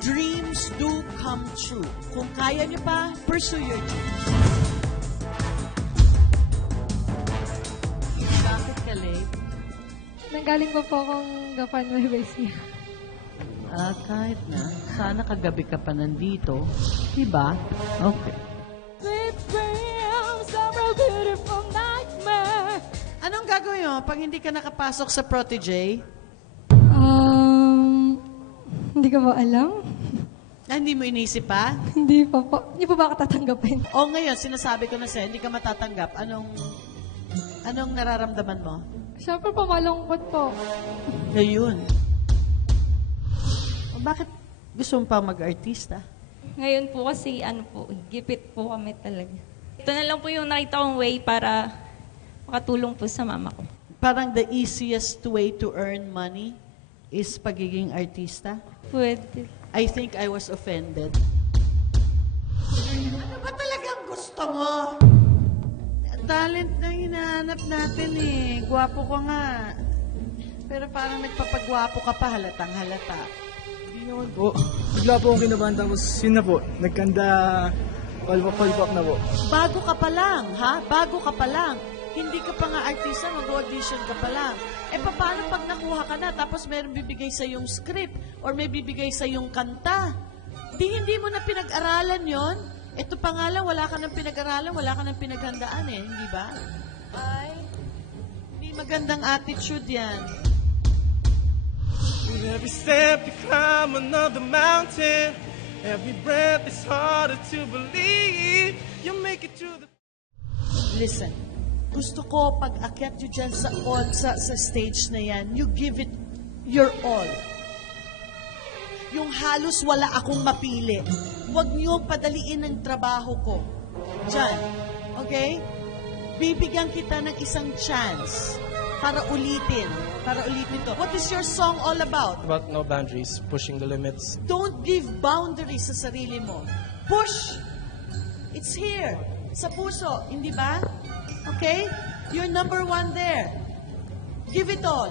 dreams do come true. Kung kaya niyo pa, pursue your dreams. Bakit ka late? Nanggaling pa po akong Gapan Wayway's niya. Ah, kahit na. Sana kagabi ka pa nandito. Diba? Okay. Anong gagawin mo pag hindi ka nakapasok sa Protege? Hindi ko ba alam? Na hindi mo inisip pa? hindi pa po. Hindi po ba ako tatanggapin? O ngayon, sinasabi ko na sa'yo, hindi ka matatanggap. Anong, anong nararamdaman mo? Siyempre po, malungkot po. Ngayon. O bakit gusto mo pa mag-artista? Ngayon po kasi ano po, gipit po kami talaga. Ito na lang po yung nakita kong way para makatulong po sa mama ko. Parang the easiest way to earn money is pagiging artista? Pwede. I think I was offended. Ano ba talagang gusto mo? Talent na hinahanap natin eh. Gwapo ko nga. Pero parang nagpapagwapo ka pa, halatang halata. Hindi naman po. Bigla po akong kinabahan tapos yun na po. Nagkanda palpak-palpak na po. Bago ka pa lang, ha? Bago ka pa lang. Hindi ka pa nga artista, mag-audition ka pa lang. Eh, paano pag nakuha ka na, tapos meron bibigay sa yung script or may bibigay sa yung kanta? Di hindi mo na pinag-aralan yon. Ito pa nga lang, wala ka nang pinag-aralan, wala ka nang pinaghandaan eh, hindi ba? Ay, hindi magandang attitude yan. With every step you climb another mountain, every breath is harder to believe. You make it to the Listen, gusto ko pag akyat nyo dyan sa, all, sa, sa stage na yan, you give it your all. Yung halos wala akong mapili. Huwag niyo padaliin ang trabaho ko. Diyan. Okay? Bibigyan kita ng isang chance para ulitin. Para ulitin to. What is your song all about? about no boundaries, pushing the limits. Don't give boundaries sa sarili mo. Push. It's here. Sa puso. Hindi ba? Okay? You're number one there. Give it all.